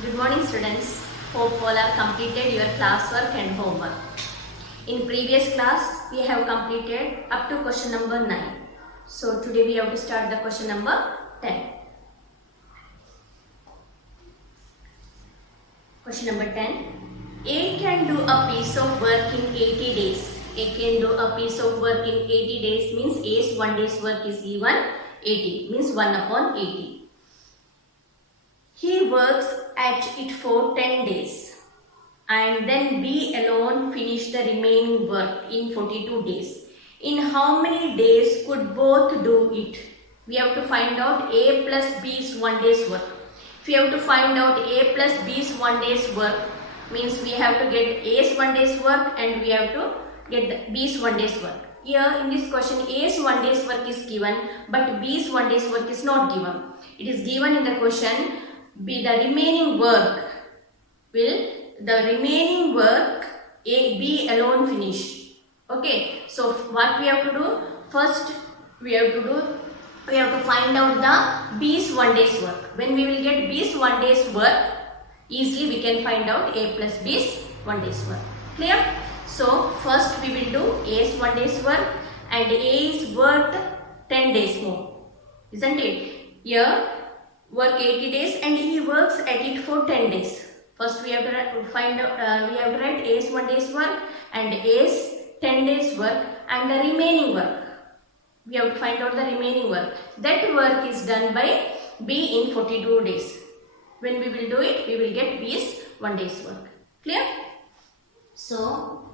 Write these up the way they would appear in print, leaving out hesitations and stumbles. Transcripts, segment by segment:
Good morning students. Hope all have completed your classwork and homework. In previous class we have completed up to question number 9. So today we have to start the question number 10. Question number 10. A can do a piece of work in 80 days. A can do a piece of work in 80 days means A's 1 day's work is given 80 means 1 upon 80. He works at it for 10 days and then B alone finish the remaining work in 42 days. In how many days could both do it? We have to find out A plus B's 1 day's work. If we have to find out A plus B's 1 day's work, means we have to get A's 1 day's work and we have to get B's 1 day's work. Here in this question A's 1 day's work is given but B's 1 day's work is not given. It is given in the question the remaining work A, B alone finish. Okay, so what we have to do? First we have to find out the B's 1 day's work. When we will get B's 1 day's work, easily we can find out A plus B's 1 day's work. Clear? So first we will do A's 1 day's work and A is worked 10 days more. Isn't it? Here work 80 days and he works at it for 10 days. First we have to find out, we have to write A's 1 day's work and A's 10 days work and the remaining work. We have to find out the remaining work. That work is done by B in 42 days. When we will do it, we will get B's 1 day's work. Clear? So,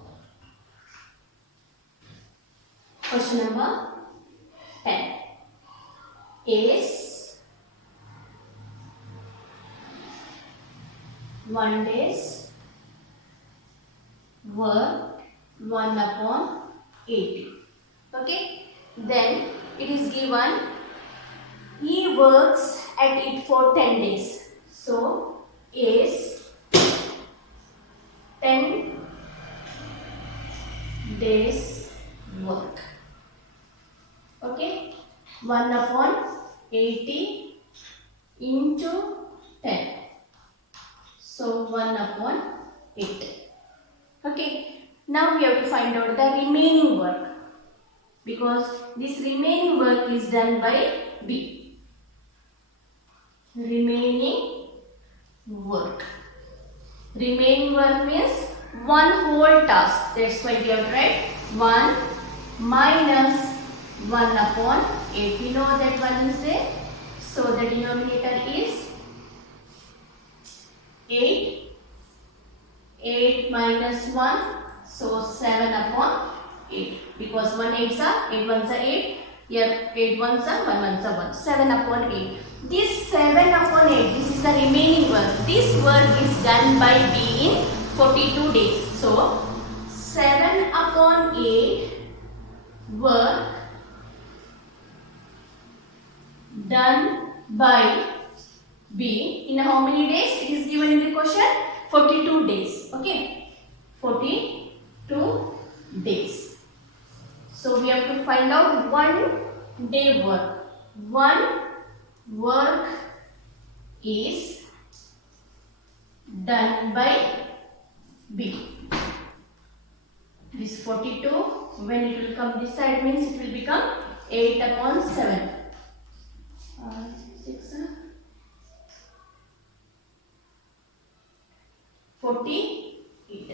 question number 10. A's 1 day's work 1 upon 80. Okay. Then it is given he works at it for 10 days. So A's 10 days work. Okay. 1 upon 80 into 10. So 1 upon 8. Okay. Now we have to find out the remaining work because this remaining work is done by B. Remaining work. Remaining work means one whole task. That's why we have to write 1 minus 1 upon 8. We know that 1 is there. So the denominator is 8. 8 minus 1. So 7 upon 8. Because 1 8s are 8 1s are 8. Here 8 1s are 1 1s are 1. 7 upon 8. This 7 upon 8, this is the remaining work. This work is done by B in 42 days. So 7 upon 8 work done by B in how many days? It is given in the question 42 days. Okay, 42 days. So we have to find out 1 day work. 1 work is done by B. This 42, when it will come this side means it will become 8 upon 7. 6, 48.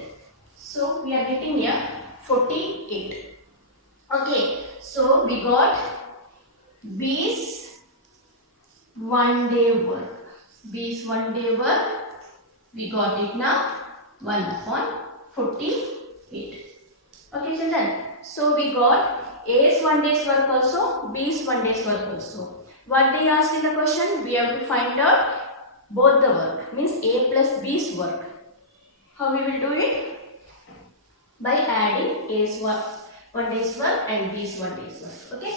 So we are getting here 48. Okay, so we got B's 1 day work. B's 1 day work, we got it now 1 upon 48. Okay children, so we got A's 1 day's work also, B's 1 day's work also. What they asked in the question, we have to find out both the work, means A plus B's work. How we will do it? By adding A's 1 day's work and B's 1 day's work. Okay?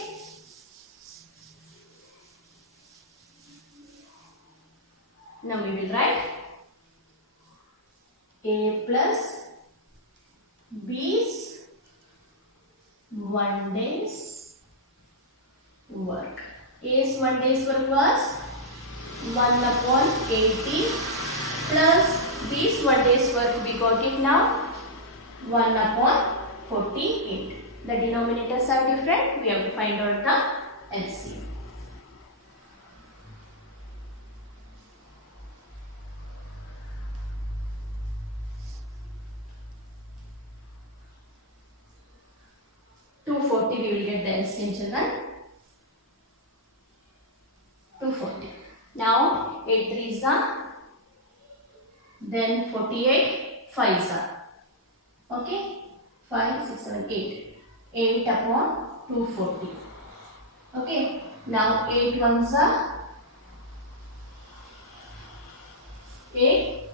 Now we will write A plus B's 1 day's work. A's 1 day's work was 1 upon 80 B's 1 day's work, we got it now 1 upon 48. The denominators are different. We have to find out the LCM. We will get the LCM, children. 240. Now 8 3s are, then 48 5s are. Okay, 5 6 7 8. 8 upon 240. Okay, now 8 1s are, 8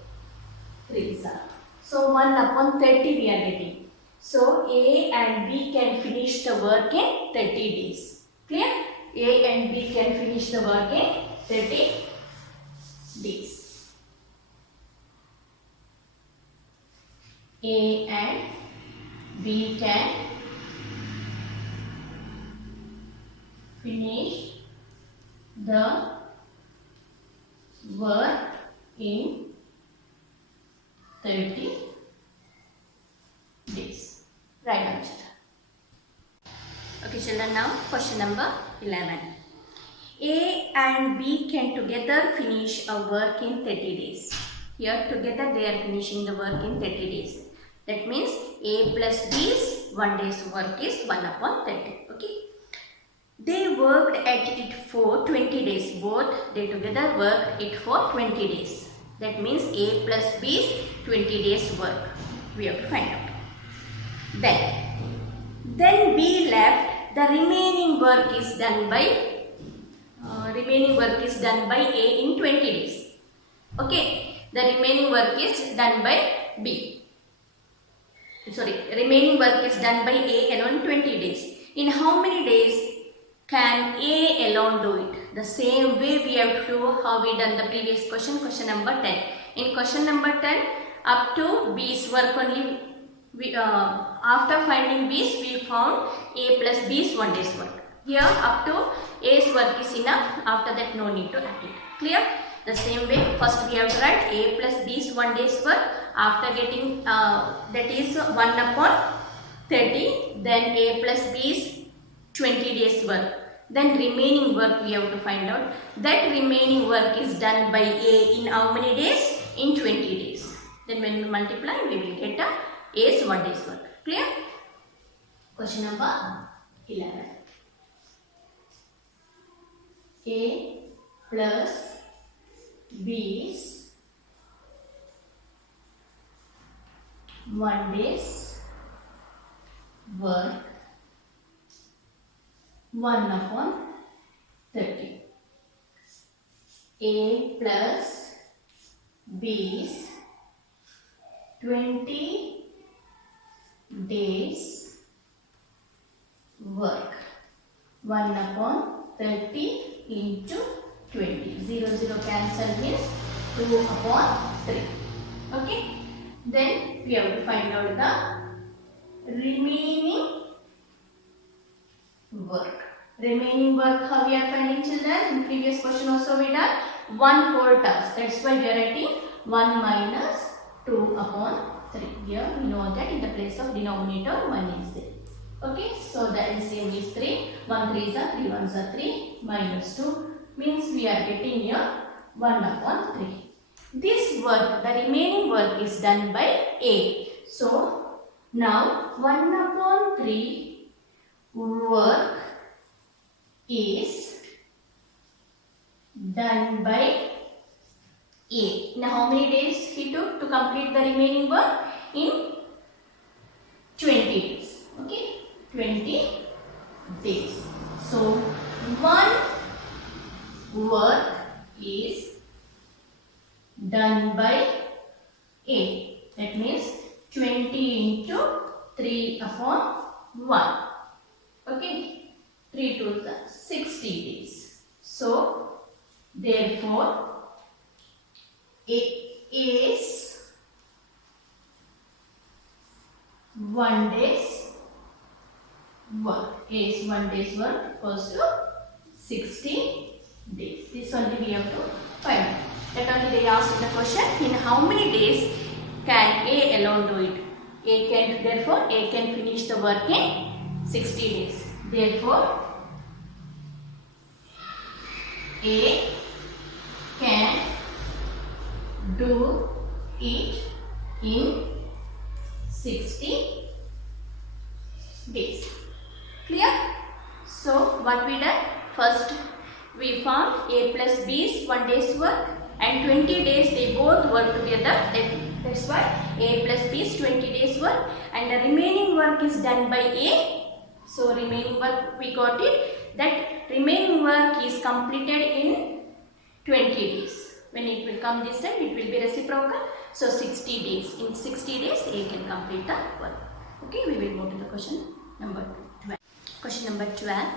3s are. So 1 upon 30 we are getting. So A and B can finish the work in 30 days. Clear? A and B can finish the work in 30 days. A and B can finish the work in 30 days. Right answer. Okay children, now question number 11. A and B can together finish a work in 30 days. Here together they are finishing the work in 30 days. That means A plus B's 1 day's work is 1 upon 30. Okay. They worked at it for 20 days. Both they together worked it for 20 days. That means A plus B's 20 days work. We have to find out. Then B left. The remaining work is done by A in 20 days. Okay, the remaining work is done by B. Remaining work is done by A alone 20 days. In how many days can A alone do it? The same way we have to do how we done the previous question number 10. In question number 10, up to B's work only. After finding B's, we found A plus B's 1 day's work. Here up to A's work is enough. After that, no need to add it. Clear? The same way, first we have to write A plus B's 1 day's work. After getting that is 1 upon 30. Then A plus B's 20 days work. Then remaining work we have to find out. That remaining work is done by A in how many days? In 20 days. Then when we multiply, we will get A's 1 day's work. Clear? Question number 11. A plus B's 1 day's work 1 upon 30. A plus B's 20 days work 1 upon 30 into 20. 0 0 cancel means 2 upon 3. Okay. Then we have to find out the remaining work. Remaining work, how we are finding, children? In previous question also we done 1/4 task. That's why we are writing 1 minus 2 upon 3. Here we know that in the place of denominator 1 is there. Okay, so the LCM is 3. 1 3s are 3 1s are 3 minus 2 means we are getting here 1 upon 3. This work, the remaining work is done by A. So now 1 upon 3 work is done by A. Now how many days he took to complete the remaining work? In 20 days. Okay, 20 days. So 1 work is done by A. That means 20 into 3 upon 1. Okay, 3 to 60 days. So therefore A is 1 day's work. A is 1 day's work equals to 60 days. This only we have to find out. That only they asked the question, in how many days can A alone do it? Therefore A can finish the work in 60 days. Therefore A can do it in 60 days. Clear? So what we done? First we found A plus B's 1 day's work, and 20 days they both work together. That's why A plus B's 20 days work, and the remaining work is done by A. So remaining work, we got it, that remaining work is completed in 20 days. When it will come this time, it will be reciprocal. So 60 days. In 60 days, A can complete the work. Okay, we will go to the question number 12. Question number 12.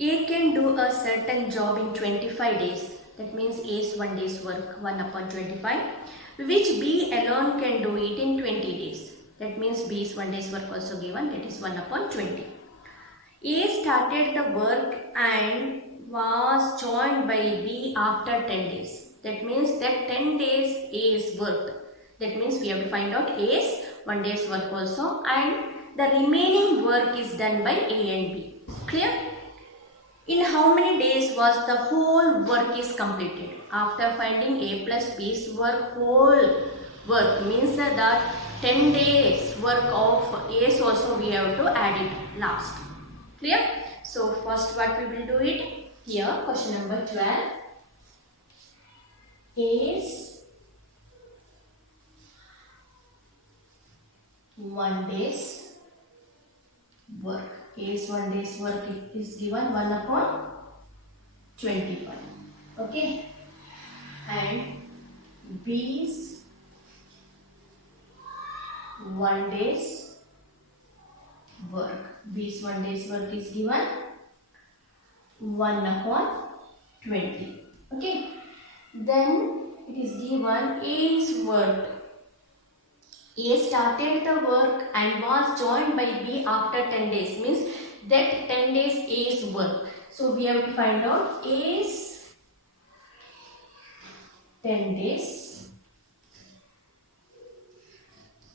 A can do a certain job in 25 days. That means A's 1 day's work, 1 upon 25. Which B alone can do it in 20 days. That means B's 1 day's work also given, that is 1 upon 20. A started the work and was joined by B after 10 days. That means that 10 days A is worked. That means we have to find out A's 1 day's work also, and the remaining work is done by A and B. Clear? In how many days was the whole work is completed? After finding A plus B's work, whole work means that 10 days work of A's also we have to add it last. Clear? So first what we will do it here, question number 12. A's 1 day's work. A's 1 day's work is given 1 upon 21. Okay. And B's 1 day's work. B's 1 day's work is given 1 upon 20. Okay. Then it is given A's work. A started the work and was joined by B after 10 days. Means that 10 days A's work. So we have to find out A's 10 days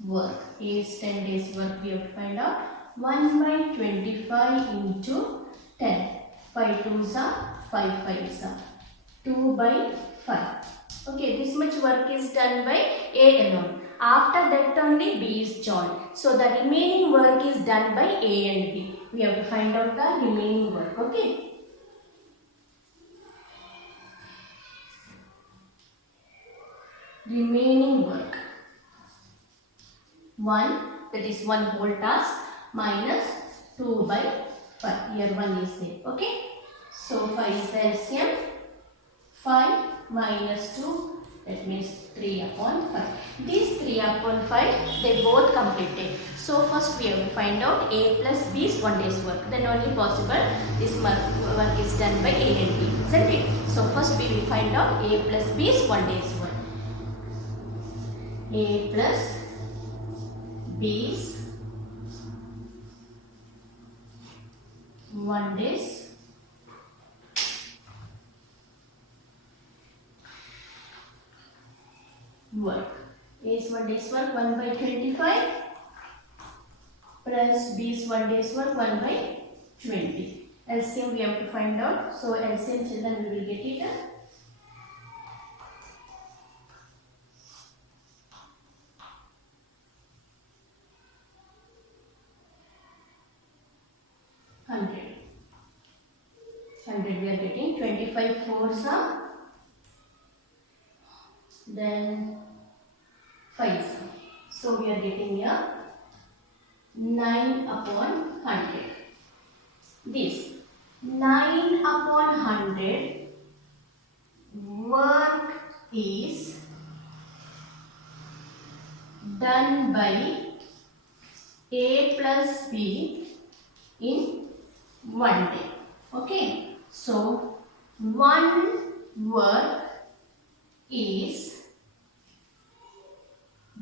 work. A's 10 days work we have to find out. 1 by 25 into 10. 5 2s are 5 5s are 2 by 5. Okay, this much work is done by A alone. After that only B is joined. So the remaining work is done by A and B. We have to find out the remaining work. Okay. Remaining work. 1, that is 1 whole task, minus 2 by 5. Here 1 is there. Okay. So 5 is the LCM. 5 minus 2. That means 3 upon 5. These 3 upon 5, they both completed. So first we have to find out A plus B's 1 day's work. Then only possible this work is done by A and B. Isn't it? So first we will find out A plus B's 1 day's work. A plus B's 1 day's work. A's 1 day's work 1 by 25 plus B's 1 day's work 1 by 20. LCM we have to find out. So LCM children we will get it. 100 we are getting. 25 fours are, then 5. So we are getting here 9 upon 100. This 9 upon 100 work is done by A plus B in 1 day. Okay. So 1 work is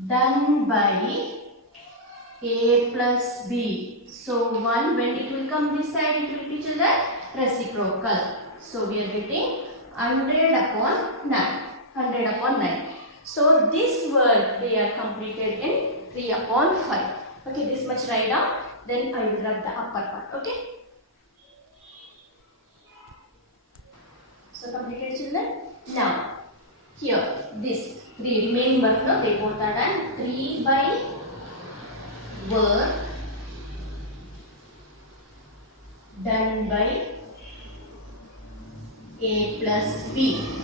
done by A plus B. So 1, when it will come this side, it will be children reciprocal. So we are getting 100 upon 9. 100 upon 9. So this work they are completed in 3 upon 5. Okay, this much write down. Then I will rub the upper part. Okay. So completed, children. Now here this 3 remaining work. No, they both are done. 3 by work done by A plus B.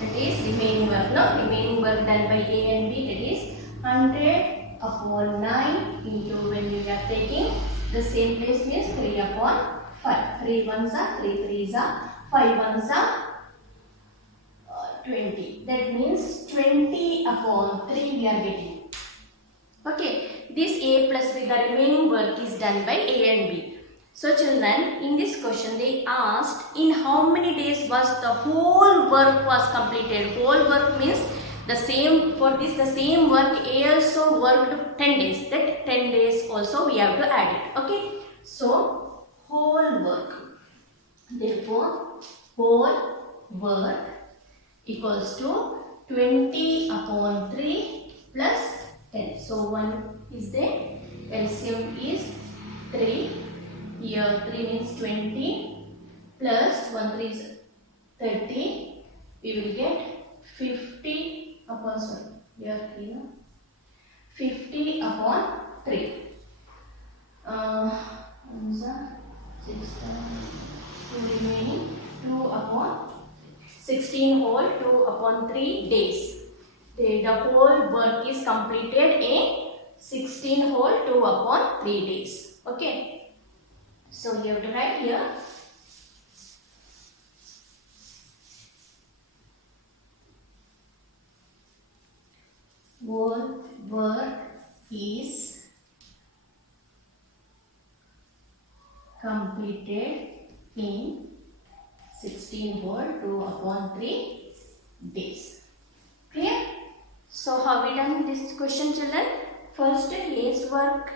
That is remaining work. No, remaining work done by A and B. That is 100 upon 9 into, when you are taking the same place, means 3 upon 5. 3 ones are 3 threes are 5 ones are 20. That means 20 upon 3 we are getting. Okay, this A plus B, the remaining work is done by A and B. So children, in this question they asked in how many days was the whole work was completed. Whole work means the same, for this the same work A also worked 10 days. That 10 days also we have to add it. Okay, so whole work. Therefore, whole work equals to 20 upon 3 plus 10. So 1 is there. LCM is 3. Here 3 means 20 plus 1 3 is 30. We will get 50 upon, sorry, here 3, 50 upon 3. 6, 2 remaining, 2 upon 16 whole, 2 upon 3 days. The whole work is completed in 16 whole, 2 upon 3 days. Okay. So you have to write here. Whole work is completed in 16 whole, 2 upon 3 days. Clear? So how we done this question, children? First, A's work,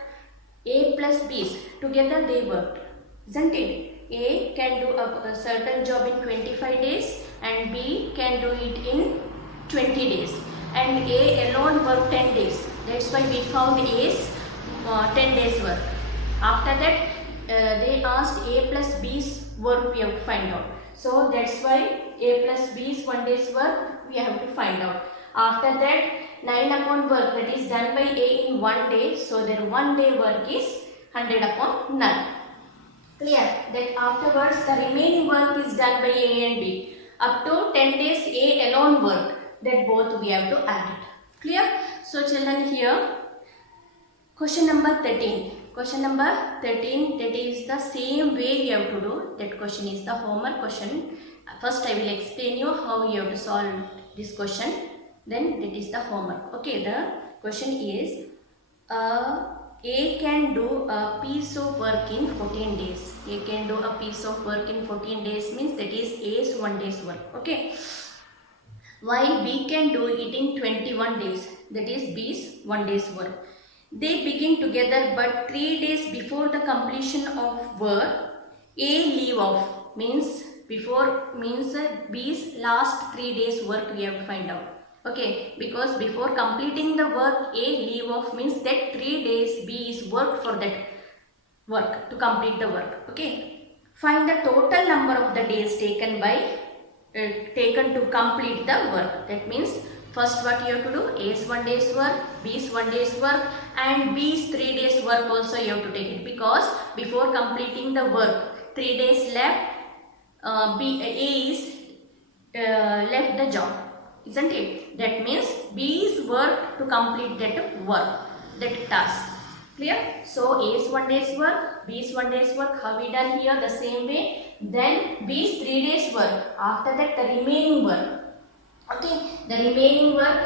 A plus B's together they worked, isn't it? A can do a certain job in 25 days and B can do it in 20 days, and A alone worked 10 days. That's why we found A's 10 days work. After that they asked A plus B's work we have to find out. So that's why A plus B's 1 day's work we have to find out. After that 9 upon work, that is done by A in 1 day. So their 1 day work is 100 upon 9. Clear? Then afterwards the remaining work is done by A and B. Up to 10 days A alone work. That both we have to add it. Clear? So children, here question number 13. Question number 13, that is the same way you have to do. That question is the homework question. First I will explain you how you have to solve this question. Then that is the homework. Okay, the question is A can do a piece of work in 14 days. A can do a piece of work in 14 days means that is A's 1 day's work. Okay. While B can do it in 21 days. That is B's 1 day's work. They begin together, but 3 days before the completion of work, A leave off. Means B's last 3 days work we have to find out. Okay, because before completing the work, A leave off means that 3 days B is worked for that work to complete the work. Okay, find the total number of the days taken to complete the work. That means first what you have to do, A's 1 day's work, B's 1 day's work, and B's 3 days work also you have to take it, because before completing the work 3 days left, A is left the job, isn't it? That means B's work to complete that work, that task. Clear? So A's 1 day's work, B's 1 day's work, how we done here? The same way. Then B's 3 days work. After that the remaining work. Okay, the remaining work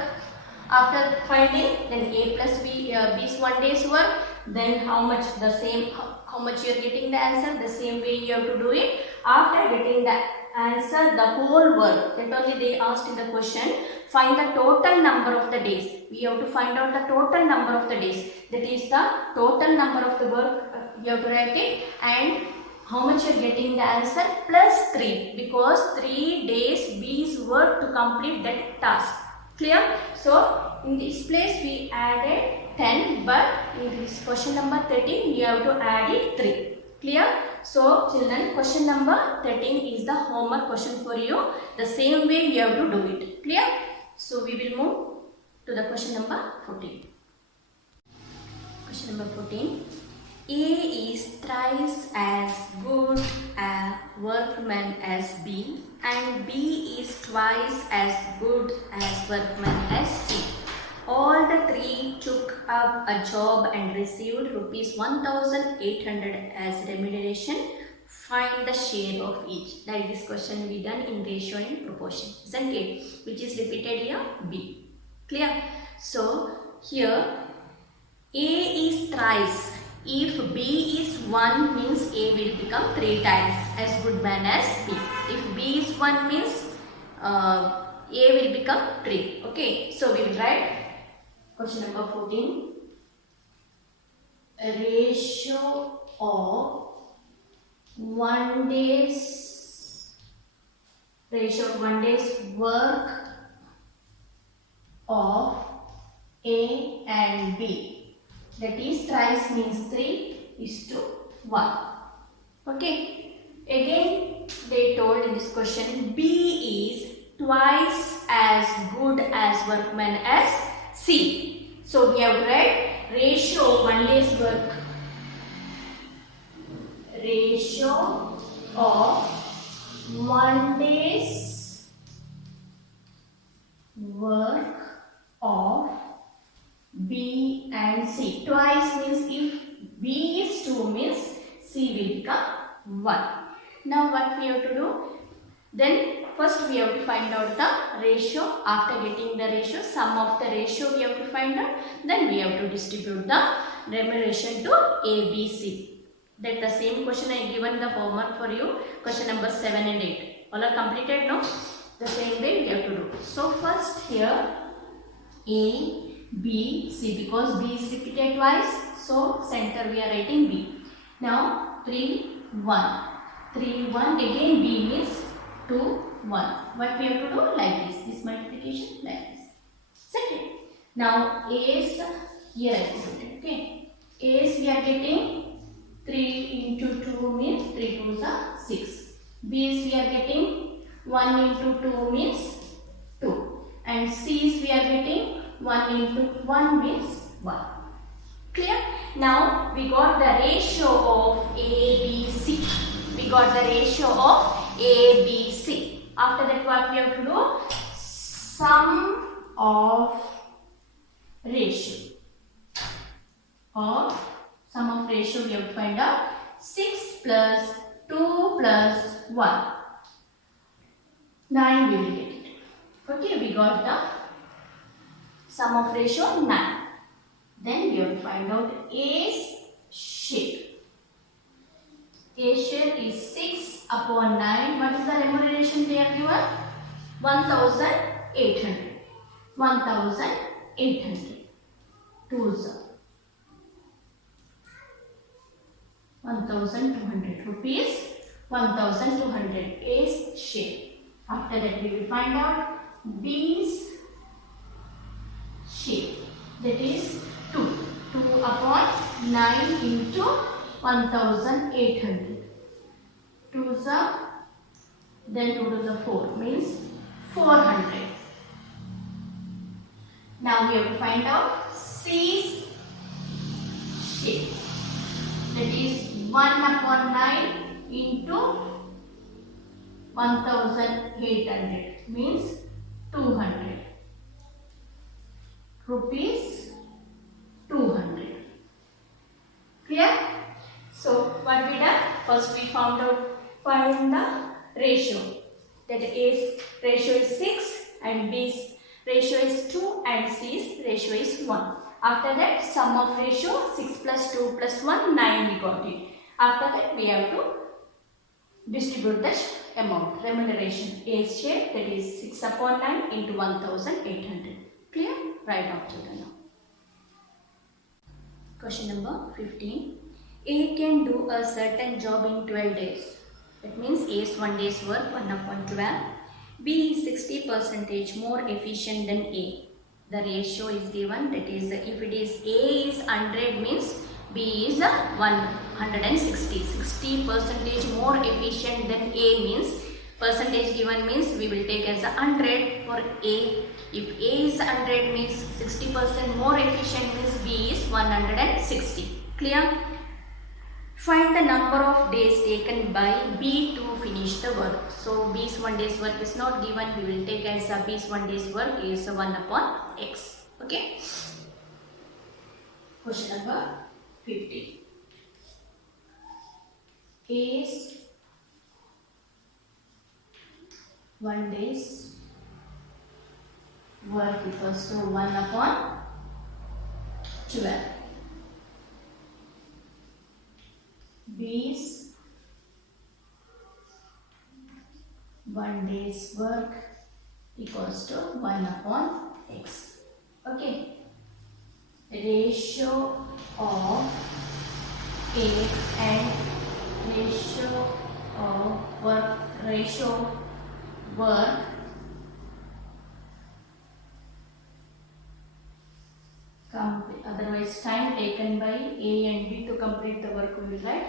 after finding, then A plus B, B's 1 day's work. Then how much the same? How much you are getting the answer? The same way you have to do it. After getting the answer, the whole work, that only they asked in the question, find the total number of the days. We have to find out the total number of the days. That is the total number of the work you have to write it, and how much you are getting the answer plus 3, because 3 days B's work to complete that task. Clear? So in this place we added 10, but in this question number 13 we have to add it 3. Clear? So children, question number 13 is the homework question for you. The same way you have to do it. Clear? So we will move to the question number 14. Question number 14. A is thrice as good a workman as B, and B is twice as good as workman as C. All the three took up a job and received rupees 1,800 as remuneration. Find the share of each. Like this question we done in ratio and proportion, isn't it? Which is repeated here, B. Clear? So here A is thrice. If B is 1 means A will become 3 times as good man as B. If B is 1 means A will become 3. Okay, so we will write question number 14. A ratio of 1 day's work of A and B. That is thrice means 3 is to 1. Okay. Again they told in this question B is twice as good as workman as C. So we have read ratio of 1 day's work. Ratio of 1 day's work of B and C. Twice means if B is 2 means C will become 1. Now what we have to do? Then first we have to find out the ratio. After getting the ratio, sum of the ratio we have to find out. Then we have to distribute the remuneration to A, B, C. That the same question I given the homework for you. Question number 7 and 8. All are completed now? The same way we have to do. So first here A, B, C, because B is repeated twice, so center we are writing B. Now 3, 1. 3, 1, again B means 2, 1. What we have to do? Like this multiplication like this. Second. Now A's here I put it. Okay. A's we are getting 3 into 2 means 3 2s are 6. B's we are getting 1 into 2 means 2. And C's we are getting 1 into 1 means 1. Clear? Now we got the ratio of A, B, C. We got the ratio of A, B, C. After that what we have to do? Sum of ratio. Sum of ratio we have to find out. 6 plus 2 plus 1. 9 we will get it. Okay, we got the sum of ratio 9. Then we have to find out A's share. A's share is 6 upon 9. What is the remuneration they are given? 1,800. 1,800. 1,200 rupees. 1,200 A's share. After that we will find out B's share, that is 2. 2 upon 9 into 1,800. 2's are, then 2 to the 4 means 400. Now we have to find out C's share, that is 1 upon 9 into 1,800 means 200. Rupees 200. Clear? So what we done? First we find the ratio. That A's ratio is 6 and B's ratio is 2 and C's ratio is 1. After that sum of ratio 6 plus 2 plus 1 9 we got it. After that we have to distribute the amount, remuneration. A's share, that is 6 upon 9 into 1,800. Clear? Write down children now. Question number 15. A can do a certain job in 12 days. That means A is 1 day's work, 1 upon 12. B is 60% more efficient than A. The ratio is given, that is if it is A is 100 means B is 160. 60% more efficient than A means percentage given means we will take as 100 for A. If A is 100 means 60% more efficient means B is 160. Clear? Find the number of days taken by B to finish the work. So B's 1 day's work is not given. We will take as B's 1 day's work is 1 upon X. Okay. Question number 50. A's 1 day's work equals to 1 upon 12. B's 1 day's work equals to 1 upon X. Okay. Ratio of A and ratio of work otherwise time taken by A and B to complete the work we will write.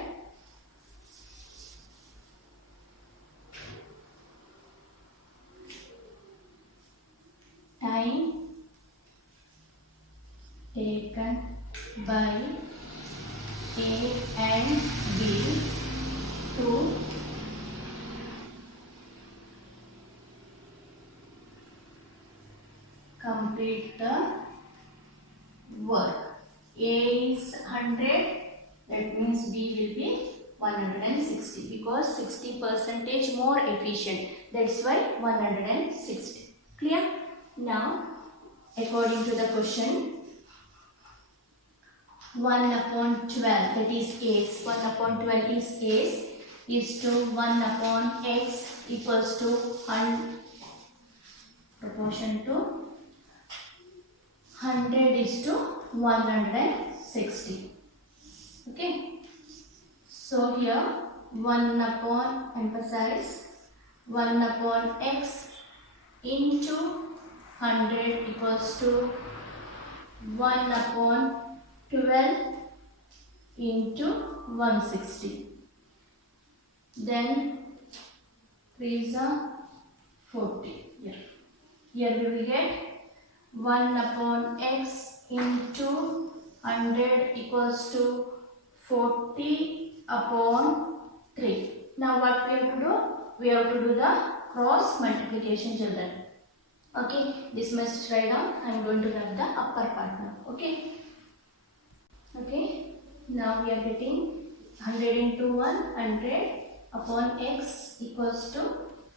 Time taken by A and B to complete the work. A is 100, that means B will be 160 because 60% more efficient. That's why 160. Clear? Now, according to the question, 1 upon 12, that is A's, 1 upon 12 is A's, is to 1 upon X equals to 100, proportion to 100 is to 160. Okay. So here 1 upon, emphasize, 1 upon X into 100 equals to 1 upon 12 into 160. Then 3 is 40. Here we will get 1 upon X into 100 equals to 40 upon 3. Now what we have to do? We have to do the cross multiplication, children. Okay, this must write down. I am going to write the upper part now. Okay. Okay. Now we are getting 100 into 1, 100 upon X equals to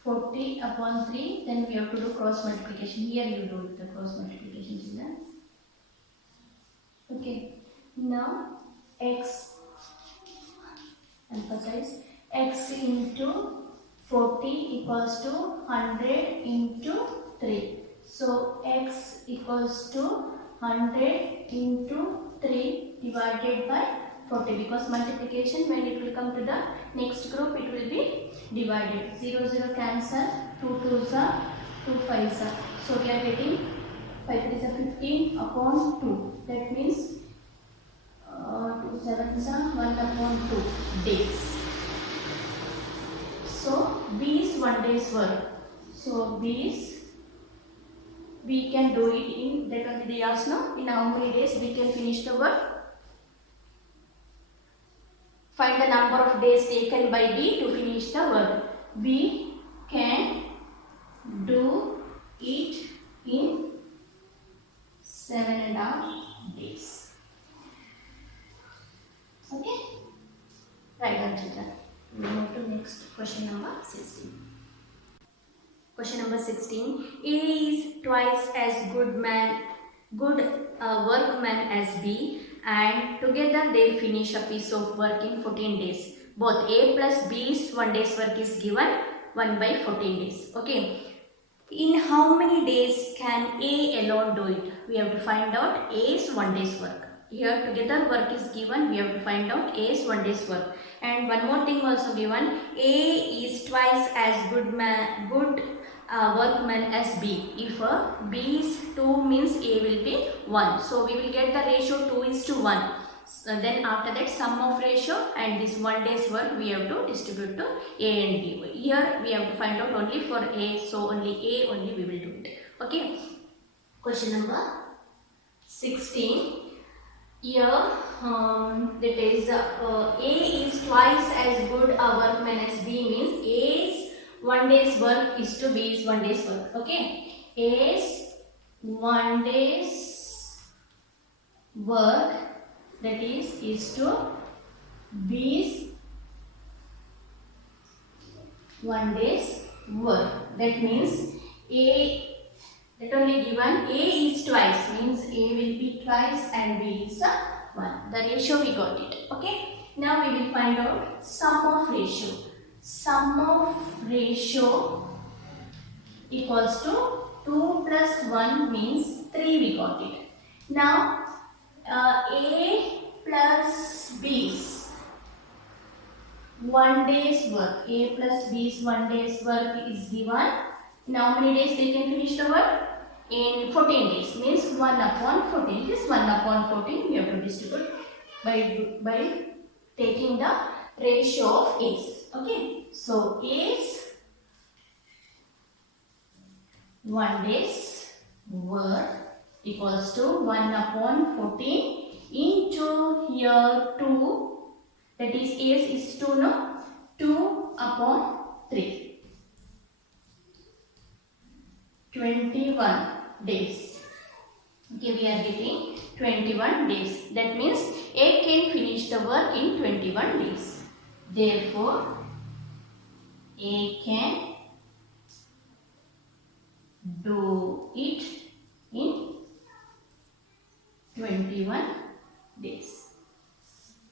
40 upon 3. Then we have to do cross multiplication. Here you do the cross multiplication, children. Okay. Now X, emphasize, X into 40 equals to 100 into 3. So X equals to 100 into 3 divided by 40, because multiplication when it will come to the next group it will be divided. 0 0 cancel, 2 2s are 2 5s are. So we are getting 5 3s are 15 upon 2. That means 2 7s are 1 upon 2 days. So B's 1 day's work. So B's, we can do it in, that will be the ask now, in how many days we can finish the work. Find the number of days taken by B to finish the work. B can do it in 7.5 days. Okay? Right on, children. We move to next question number 16. Question number 16. A is twice as good workman as B, and together they finish a piece of work in 14 days. Both A plus B's 1 day's work is given 1 by 14 days. Okay. In how many days can A alone do it? We have to find out A's 1 day's work. Here together work is given, we have to find out A's 1 day's work. And one more thing also given, A is twice as good workman as B. If B is 2 means A will be 1. So we will get the ratio 2:1. So then after that sum of ratio and this 1 day's work we have to distribute to A and B. Here we have to find out only for A. So only A only we will do it. Okay. Question number 16. Here that is A is twice as good a workman as B means A's 1 day's work is to B's 1 day's work. Okay. A's 1 day's work that is to B's 1 day's work. That means A, that only given A is twice means A will be twice and B is 1. The ratio we got it. Okay. Now we will find out sum of ratio. Sum of ratio equals to 2 plus 1 means 3 we got it. Now A plus B's 1 day's work. A plus B's 1 day's work is given. Now how many days they can finish the work? In 14 days means 1 upon 14. This 1 upon 14 we have to distribute by taking the ratio of A's. Okay. So A's 1 day's work equals to 1 upon 14 into here 2, that is A's is 2, no? 2 upon 3. 21 days. Okay, we are getting 21 days. That means A can finish the work in 21 days. Therefore, A can do it in 21 days.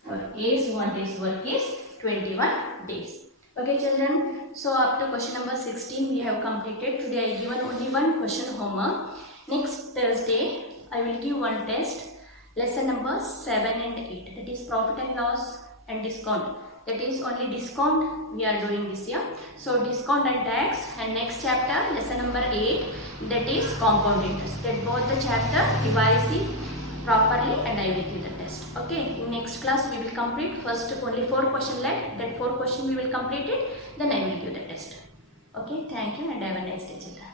Or A's 1 day's work is 21 days. Okay children, so up to question number 16 we have completed. Today I given only one question homework. Next Thursday I will give one test, lesson number 7 and 8, that is profit and loss and discount. That is only discount we are doing this year. So discount and tax, and next chapter lesson number 8, that is compound interest. That both the chapter revise it properly and I will give the test. Okay, in next class we will complete. First only 4 questions left. That 4 questions we will complete it. Then I will give the test. Okay, thank you and have a nice day children.